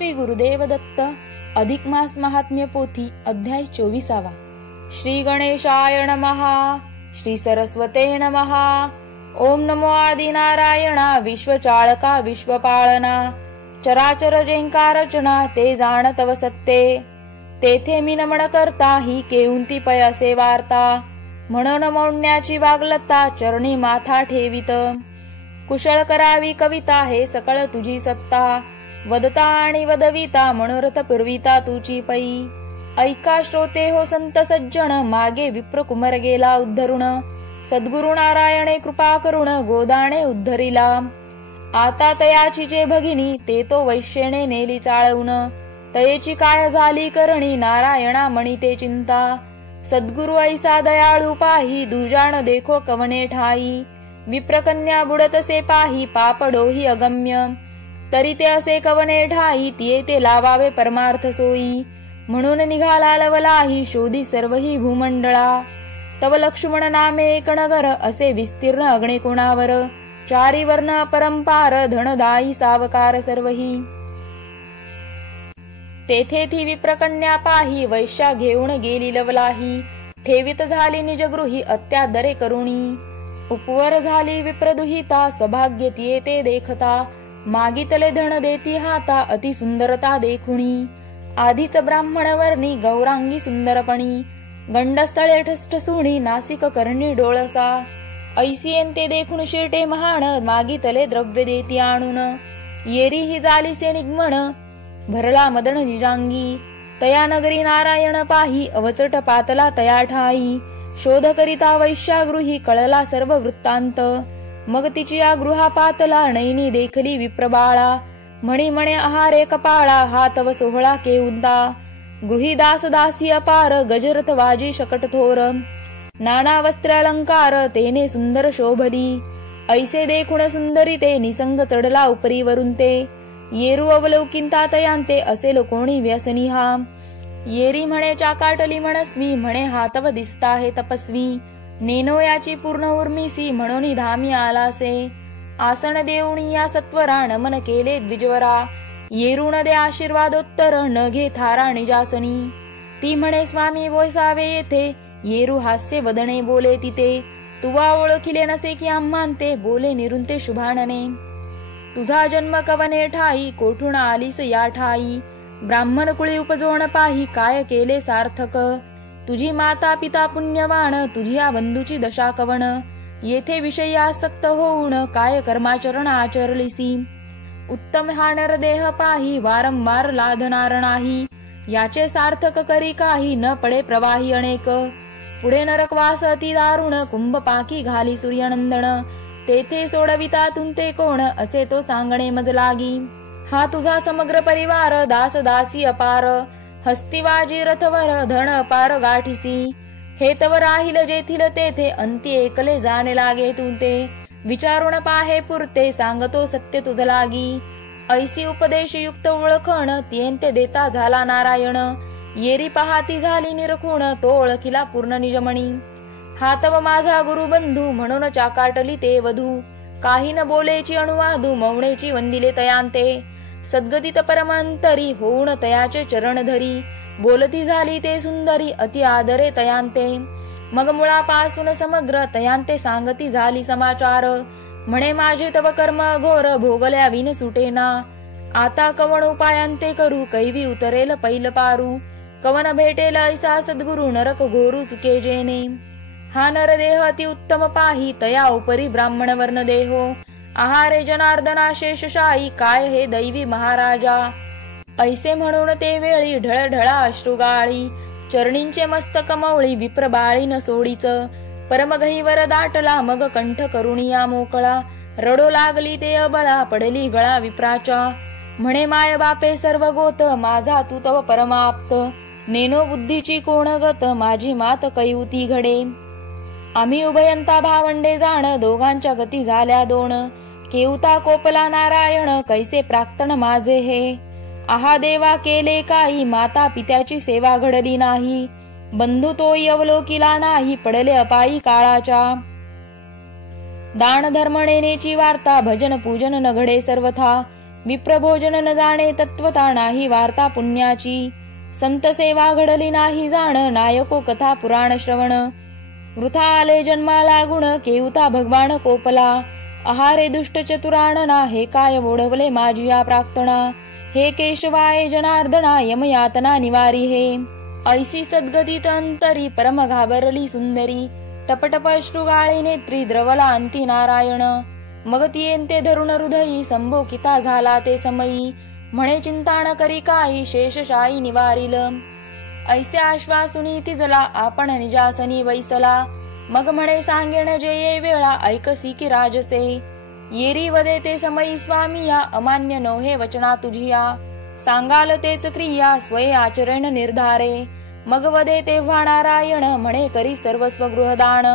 श्री गुरुदेव दत्त अधिक मास महात्म्य पोथी अध्याय 24. श्री गणेशाय नमः. श्री सरस्वते नमः. ओम नमो आदि नारायणा विश्वचाळका विश्वपाळना चराचर जेंकार रचना ते जाण तव सत्ते. तेथे मी नमन करता ही केऊंती पयासे वार्ता म्हणून मौण्याची वागलता चरणी माथा ठेवित. कुशळ करावी कविता हे सकळ तुझी सत्ता वदता आणि वदविता मनोरथ पुरविता तुझी पै. ऐका श्रोते हो संत सज्जन मागे विप्र कुमार गेला उद्धरुण सद्गुरु नारायणे कृपा करुण गोदाणे उद्धरिला. आता तयाची जे भगिनी ते तो वैश्येने नेली चाळवून तयेची काय झाली करणी नारायणा मणी ते चिंता. सद्गुरु ऐसा दयाळू पाही दुजाण देखो कवने ठाई. विप्रकन्या बुडतसे पाही पाप डोही अगम्य तरी ते असे कवने ठाई तिये ते लावावे परमार्थ सोयी. म्हणून निघाला लवलाही शोधी सर्वही भूमंडळा. तव लक्ष्मण नामे एक नगर असे विस्तीर्ण अग्ने कोणावर चारी वर्ण परंपार धनदायी सावकार सर्वही. तेथे ती विप्रकन्या पाही वैश्या घेऊन गेली लवलाही. ठेवित झाली निजगृही अत्यादरे करुणी. उपवर झाली विप्रदुहिता सभाग्य तिये ते देखता. मागितले धन देती हाता अति सुंदरता देखुणी. आधीच ब्राह्मण वर्णी गौरांगी सुंदरपणी गंडस्थळे ठष्ट सुणी नासिक कर्णी डोळसा. ऐसियंते देखुण शेटे महाण मागितले द्रव्य देती आणून. येरी ही जालीसे निगमन भरला मदन निजांगी. तया नगरी नारायण पाही अवचट पातला तया ठाई. शोध करिता वैश्यागृही कळला सर्व वृत्तांत. मग तिची या गृहा पातला नैनी देखली विप्रबाळा. म्हणी म्हणे आहारे कपाळा हा तव सोहळा केऊंता. गृही दास दासी अपार गजरथ वाजी शकट थोर. नाना वस्त्र अलंकार तेने सुंदर शोभली. ऐसे देखुण सुंदरी ते निसंग चढला उपरी वरून ते. येरू अवलौकिंता तयांते असेल कोणी व्यसनी हा. येरी म्हणे चाकाटली मनस्वी म्हणे हा तव दिसता हे तपस्वी. नेनो याची पूर्ण उर्मिसी म्हणून धामी आलासे. आसन देऊणी या सत्वरा नमन केले द्विजवरा. येरून दे आशीर्वादोत्तर न घे थारा निजासनी. ती म्हणे स्वामी बोसावे येथे येरू हास्य वदने बोले तिथे. तुवा ओळखिले नसे की आम्हांते बोले निरुंते शुभानने. तुझा जन्म कवने ठाई कोठून आलीस या ठाई. ब्राह्मण कुळी उपजोण पाही काय केले सार्थक. तुझी माता पिता पुण्यवान तुझी या बंधूची दशा कवण. येथे विषयी आसक्त होऊन काय कर्माचरण आचरलिसी. उत्तम हा नरदेह पाही वारंवार लाधणार नाही. याचे सार्थक करी काही न पडे प्रवाही अनेक. पुढे नरकवास अति दारुण कुंभ पाकी घाली सूर्यनंदन. तेथे सोडविता तुंते कोण असे तो सांगणे मज लागी. हा तुझा समग्र परिवार दास दासी अपार. हस्तिवाजी रथवर धन अपार गाठीसी. हे तव राहील जेथील तेथे अंती एकले जाणे लागे तुंते. विचारून पाहे पुरते सांगतो सत्य तुझ लागी. ऐसी उपदेश युक्त ओळखण तियंते देता झाला नारायण. येरी पहाती झाली निरखूण तो ओळखिला पूर्ण निजमणी. हा तव माझा गुरुबंधू म्हणून चाकाटली ते वधू. काही न बोलेची अनुवादू मौनेची वंदिले तयांते. सद्गतीत परमंतरी होऊन तयाचे चरण धरी. बोलती झाली ते सुंदरी अति आदरे तयांते. मग मुळापासून समग्र तयांते सांगती झाली समाचार. म्हणे माझे तव कर्म घोर भोगल्या विन सुटेना. आता कवण उपायांते करू कैवी उतरेल पैल पारू. कवन भेटेल ऐसा सद्गुरु नरक घोरू चुके जेने. हा नरदेह अति उत्तम पाही तया उपरी ब्राह्मण वर्ण देहो. आहारे जनार्दना शेषशाही काय हे दैवी महाराजा. ऐसे म्हणून ते वेळी ढळढळा अश्रुगाळी. चरणींचे मस्तक मवळी विप्रबाळी न सोडीच. परमगहीवर दाटला मग कंठ करुणिया मोकळा. रडो लागली ते अबळा पडली गळा विप्राच्या. म्हणे माय बापे सर्व गोत माझा तू तव परमाप्त. नेनो बुद्धीची कोण गत माझी मात कैवती घडे. आम्ही उभयंता भावंडे जाण दोघांच्या गती झाल्या दोन. केवता कोपला नारायण कैसे प्राक्तन माझे हे. आहा देवा केले काही माता पित्याची सेवा घडली नाही. बंधू तोही अवलोकिला नाही पडले अपायी काळाच्या. दान धर्म नेनेची वार्ता भजन पूजन न घडे सर्वथा. विप्रभोजन न जाणे तत्वता नाही वार्ता पुण्याची, संत सेवा घडली नाही जाण नायको कथा पुराण श्रवण, वृथा आले जन्माला गुण केवता भगवान कोपला, आहारे दुष्ट चतुराणना हे काय ओढवले माझी या प्राक्तना, हे केशवाय जनार्दना यमयातना निवारी हे, ऐसी सद्गतीत अंतरी परम घाबरली सुंदरी, टपटप अश्रुगाळी नेत्री द्रवला अंती नारायण, मग तियेंते धरुण हृदयी संभोकिता झाला ते समयी, म्हणे चिंता न करी काही शेषशायी निवारिल, ऐसे आश्वासुनी तिजला आपण निजासनी वैसला, मग म्हणे सांगेण जे ये वेळा ऐकसी की राजसे, येरी वदे ते समयी स्वामी या अमान्य नोहे वचना तुझिया, सांगाल तेच क्रिया स्वये आचरण निर्धारे, मग वदे तेव्हा नारायण म्हणे करी सर्वस्व गृहदान,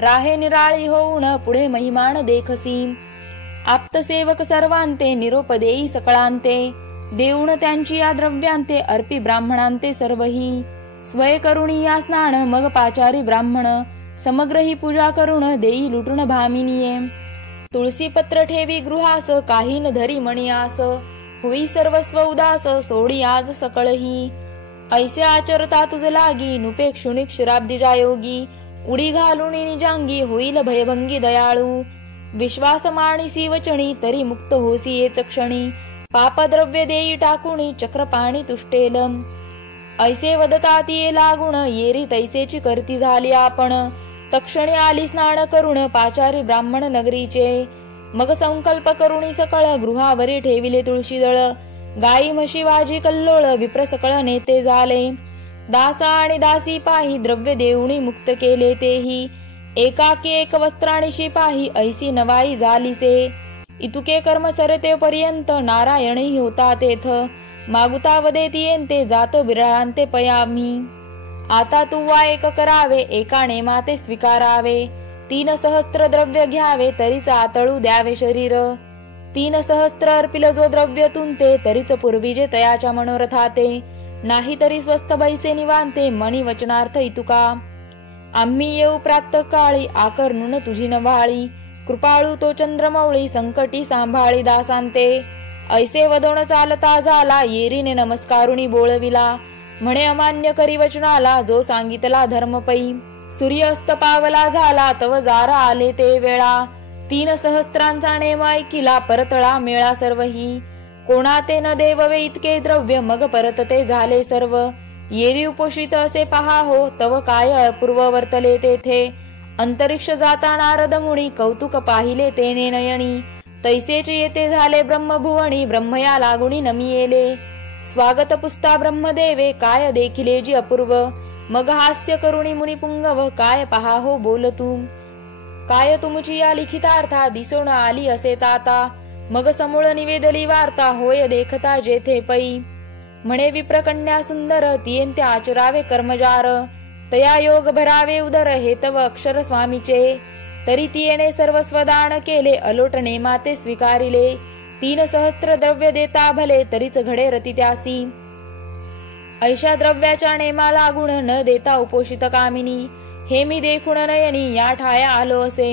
राहे निराळी होऊन पुढे महिमान देखसी, आप्तसेवक सर्वांते निरोप देई सकळांते, देऊन त्यांची या द्रव्यांते अर्पी ब्राह्मणांते सर्वही, स्वय करुणी या स्नान मग पाचारी ब्राह्मण, समग्र ही पूजा करून देई लुटून भामिनीये, तुळसी पत्र ठेवी गृहास काही न धरी मणियास, होई सर्वस्व उदास सोडी आज सकळही, ऐसे आचरता तुझ लागी नुपे क्षुणिक क्षीराब्दिजा योगी, उडी घालून निजांगी होईल भयभंगी दयाळू, विश्वास माणिसी वचणी तरी मुक्त होसी येच क्षणी, पापद्रव्य देई टाकुणी चक्र पाणी तुष्टेल, ऐसे वदता तिये लागून येरी तैसेची करती झाली आपण, तक्षणी आली स्नान करून पाचारी ब्राह्मण नगरीचे, मग संकल्प करुणी सकळ गृहावरी ठेविले तुळशीदळ, गाई म्हशी वाजी कल्लोळ विप्र सकळ नेते झाले, दासा आणि दासी पाही द्रव्य देऊणी मुक्त केले तेही, एकाकी एक वस्त्राणी शिपाही ऐसी नवाई झालीसे, इतुके कर्म सरते पर्यंत नारायणी होता तेथ, मागुता वदे तियेंते जात बिराळांते पयामी, आता तू वा एक करावे एका नेमाते स्वीकारावे, 3 सहस्त्र द्रव्य घ्यावे तरीच आतळू द्यावे शरीर, 3 सहस्त्र अर्पिल जो द्रव्य तुंते तरीच पूर्वीजे तयाच्या मनोरथाते, नाही तरी स्वस्त बैसे निवांते मणी वचनार्थ इतुका, आम्ही येऊ प्रातः काळी आकर्णून तुझी नवाळी, कृपाळू तो चंद्रमौळी संकटी सांभाळी दासांते, ऐसे वदोण चालता झाला येरीने नमस्कारुणी बोळविला, म्हणे अमान्य करी वचनाला जो सांगितला धर्मपै, सूर्यास्त पावला झाला तव जारा आले ते वेळा, 3 सहस्त्रांचा नेम ऐकिला परतळा मेळा सर्वही, कोणा ते न देववे इतके द्रव्य मग परत ते झाले सर्व, येरी उपोषित असे पहा हो तव काय अपूर्व वर्तले तेथे, अंतरिक्ष जाता नारद मुनी कौतुक पाहिले तेने नयनी, तैसेच येते झाले ब्रह्मभुवनी ब्रह्मया लागुणी नमियेले, स्वागत पुस्ता ब्रह्मदेवे काय देखिले जी अपूर्व, मग हास्य करुणी मुनी पुंगव काय पहा हो बोलतू, काय तुमची या लिखितार्था दिसोण आली असे ताता, मग समूळ निवेदली वार्ता होय देखता जेथे पै, म्हणे विप्रकन्या सुंदर तियेंते आचरावे कर्मजार, तया योग भरावे उदर हे तव अक्षर स्वामीचे, तरी तियेने सर्वस्व दान केले अलोट नेमाते स्वीकारिले, 3 सहस्त्र द्रव्य देता भले तरीच घडे रती त्यासी, ऐशा द्रव्याच्या नेमा लागून न देता उपोषित कामिनी, हे मी देखून नयनी या ठाया आलो असे,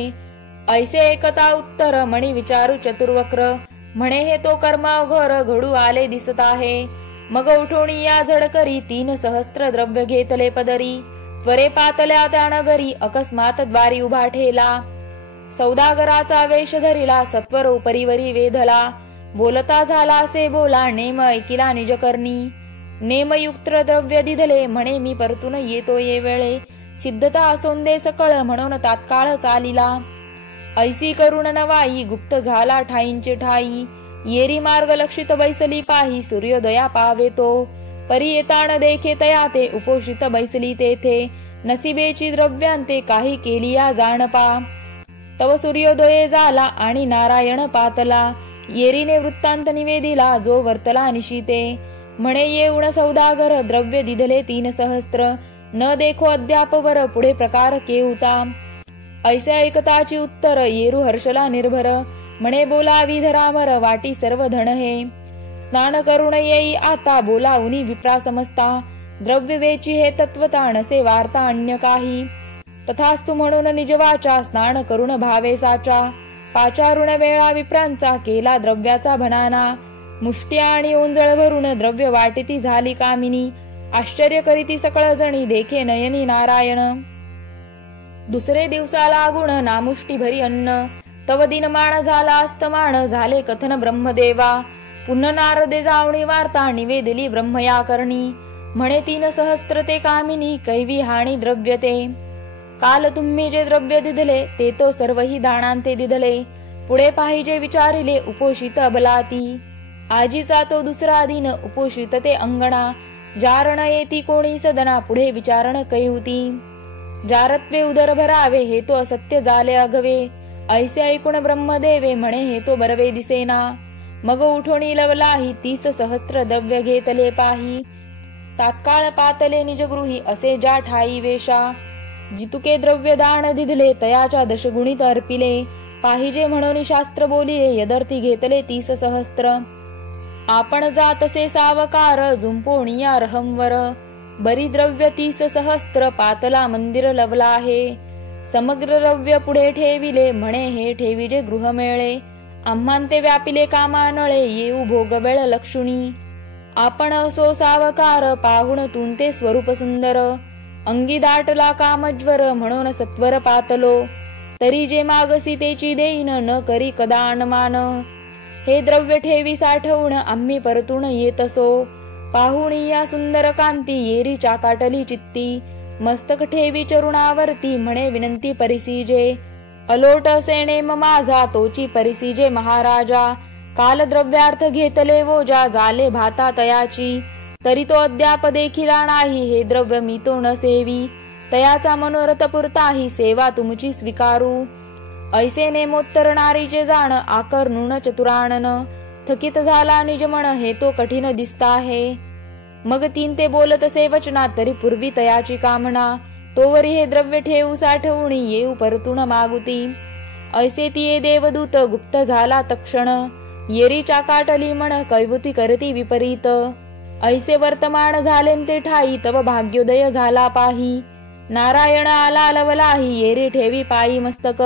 ऐसे एकता उत्तर मणी विचारू चतुर्वक्र, म्हणे हे तो कर्म अघोर घडू आले दिसत आहे, मग उठोणी या झड करी 3 सहस्त्र द्रव्य घेतले पदरी, त्वरे पातल्या त्या नगरी अकस्मात द्वारी उभा ठेला, सौदागराचा वेश धरिला सत्वर उपरीवरी वेधला, बोलता झाला असे बोला नेम ऐकिला निजकर्णी, नेमयुक्त द्रव्य दिधले म्हणे मी परतून येतो ये वेळे, सिद्धता असोंदे सकळ म्हणून तात्काळ चालिला, ऐसी करुण नवाई गुप्त झाला ठाईंचे ठाई, येरी मार्ग लक्षित बैसली पाही सूर्योदया पावे तो, परी येतान देखे तया ते उपोषित बैसली तेथे, नसिबेची द्रव्यांते काही केली या जाणपा, तव सूर्योदये झाला आणि नारायण पातला, येरीने वृत्तांत निवेदिला जो वर्तला निशिते, म्हणे येऊन सौदागर द्रव्य दिधले 3 सहस्त्र, न देखो अद्यापवर पुढे प्रकार केहुता, ऐसे ऐकताची उत्तर येरू हर्षला निर्भर, म्हणे बोलावी धरामर वाटी सर्व धन हे, स्नान करुण येई आता बोलावुनी विप्रा समजता, द्रव्य वेची हे तत्वता नसे वार्ता अन्य काही, तथास्तु म्हणून निजवाचा स्नान करुण भावे साचा, पाचारुण वेळा विप्रांचा केला द्रव्याचा भनाना, मुष्टी आणि ओंजळ भरून द्रव्य वाटिती झाली कामिनी, आश्चर्य करीती सकळ जणी देखे नयनी नारायण. दुसरे दिवसा लागून नामुष्टी भरी अन्न, तव दिनमान झाला अस्तमान झाले कथन ब्रह्मदेवा. पुन्हा नारदे जावणी वार्ता निवेदिली ब्रह्मया करणी, म्हणे 3 सहस्त्र ते कामिनी कैवी हाणी द्रव्य ते. काल तुम्ही जे द्रव्य दिधले ते तो सर्वही दानांते दिधले, पुढे पाहिजे विचारिले उपोषित अबलाती. आजीचा तो दुसरा दिन उपोषित ते अंगणा, जारण येती कोणी सदना पुढे विचारण कैहुती. जारत्वे उदर भरावे हे तो असत्य झाले अगवे, ऐसे ऐकून ब्रह्मदेवे म्हणे हे तो बरवे दिसेना. मग उठोणी लवलाही 30 सहस्त्र द्रव्य घेतले पाही, तात्काळ पातले निजगृही असे ज्या ठाई वेशा. जितुके द्रव्य दान दिधले तयाच्या दशगुणित अर्पिले, पाहिजे म्हणून शास्त्र बोलिले यदर्थी घेतले 30 सहस्त्र. आपण जातसे सावकार जुंपोणिया रहंवर, बरी द्रव्य 30 सहस्त्र पातला मंदिर लवला आहे. समग्र द्रव्य पुढे ठेविले म्हणे हे ठेविजे गृह मेळे, आम्हांते व्यापिले कामानळे येऊ भोगबेळ लक्षुणी. आपण असो सावकार पाहुण तुंते स्वरूप सुंदर, अंगी दाटला कामज्वर म्हणून सत्वर पातलो. तरी जे मागसी तेची देईन न करी कदा अनुमान, हे द्रव्य ठेवी साठवून आम्ही परतून येतसो. पाहुणी या सुंदर कांती येरी चाकाटली चित्ती, मस्तक ठेवी चरुणावरती म्हणे विनंती परिसीजे. अलोट असे नेम माझा तोची परिसीजे महाराजा, काल द्रव्यार्थ घेतले वोजा झाले भाता तयाची. तरी तो अद्याप देखिला नाही हे द्रव्य मी तो न सेवी, तयाचा मनोरथ पुरताही सेवा तुमची स्वीकारू. ऐसे नेमोत्तर नारीचे जाण आकर्णून चतुरानन, थकित झाला निजमन हे तो कठीण दिसता आहे. मग 3 ते बोलत से वचना तरी पूर्वी तयाची कामना, तोवरी हे द्रव्य ठेवू साठवूनी येऊ परतून मागुती. ऐसे तिये देवदूत गुप्त झाला तक्षण, येरी चाकाटली म्हण कैवती करती विपरीत. ऐसे वर्तमान झाले ते ठाई तव भाग्योदय झाला पाही, नारायण आला लवलाही येरी ठेवी पायी मस्तक.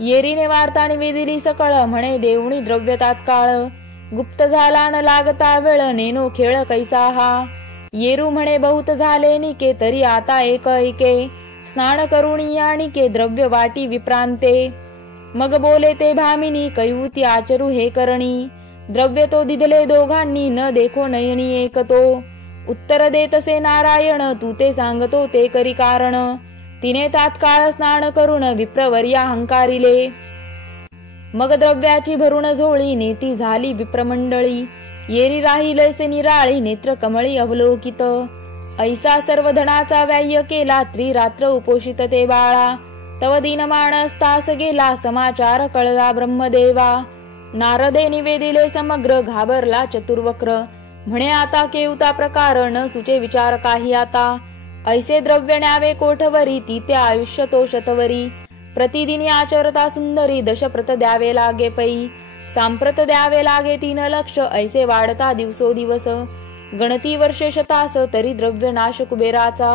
येरीने वार्ता निवेदिली सकळ म्हणे देवणी द्रव्य तात्काळ, गुप्त झाला न लागता वेळ नेनो खेळ कैसा हा. येरू म्हणे बहुत झाले निके तरी आता एक ऐके, स्नान करुणी यानिके द्रव्य वाटी विप्रांते. मग बोले ते भामिनी कैवती आचरू हे करणी, द्रव्य तो दिधले दोघांनी न देखो नयनी एक तो. उत्तर देतसे नारायण तू ते सांगतो ते करी कारण, तिने तात्काळ स्नान करून विप्रवर्या हंकारिले. मग द्रव्याची भरून झोळी नेती झाली विप्रमंडळी, येरी राहिलैसे निराळी नेत्र कमळी अवलोकित. ऐसा सर्व धनाचा व्याय केला त्रिरात्र उपोषित ते बाळा, तव दिनमान असतास गेला समाचार कळला ब्रह्मदेवा. नारदे निवेदिले समग्र घाबरला चतुर्वक्र, म्हणे आता केवता प्रकार न सुचे विचार काही आता. ऐसे द्रव्य न्यावे कोठवरी ती ते आयुष्य तो शतवरी, प्रतिदिनी आचरता सुंदरी दशप्रत द्यावे लागे पै. सांप्रत द्यावे लागे 3 लक्ष ऐसे वाढता दिवसोदिवस, गणती वर्षे शतास तरी द्रव्य नाश कुबेराचा.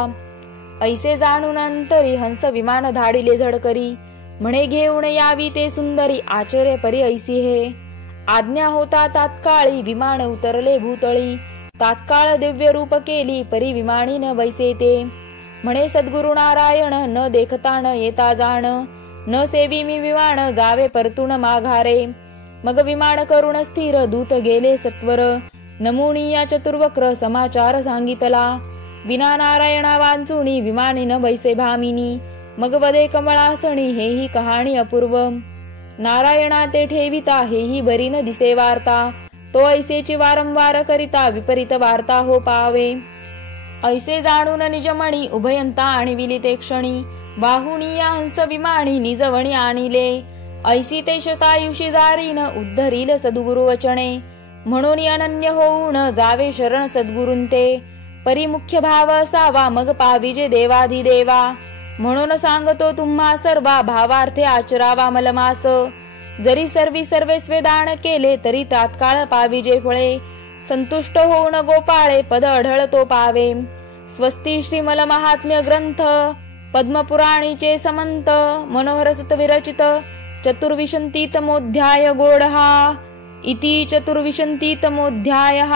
ऐसे जाणून अंतरी हंस विमान धाडिले झडकरी, म्हणे घेऊन यावी ते सुंदरी आचर्य परी ऐसी हे. आज्ञा होता तात्काळी विमान उतरले भूतळी, तात्काळ दिव्य रूप केली परी विमानी न बैसे ते. म्हणे सद्गुरु नारायण न देखता न येता जाण, न सेवी मी विमान जावे परतून माघारे. मग विमान करून स्थिर दूत गेले सत्वर, नमुनी या चतुर्वक्र समाचार सांगितला. विना नारायणा वांचुणी विमानी न बैसे भामिनी, मग वदे कमळासणी हेही कहाणी अपूर्व. नारायणा ते ठेविता हेही बरी न दिसे वार्ता, तो ऐसेची वारंवार करिता विपरीत वार्ता हो पावे. ऐसे जाणून निजमणी उभयंता आणि विलिते क्षणी, बाहुनी या हंस विमानी निजवणी आणिले. ऐसी ते शतायुषी जारीन उद्धरील सद्गुरु वचने, म्हणून अनन्य होऊन जावे शरण सद्गुरूंते. परी मुख्य भाव असावा मग पाविजे देवाधिदेवा, म्हणून सांगतो तुम्हा सर्वा भावार्थे आचरावा मलमास. जरी सर्वे दान केले तरी तात्काळ पाविजे फळे, संतुष्ट होऊन गोपाळे पद आढळतो पावे. स्वस्ती श्रीमल महात्म्य ग्रंथ पद्मपुराणीचे समंत, मनोहर सुत विरचित चतुर्विंशतितमोऽध्याय गोडहा. इति 24तमोऽध्यायः।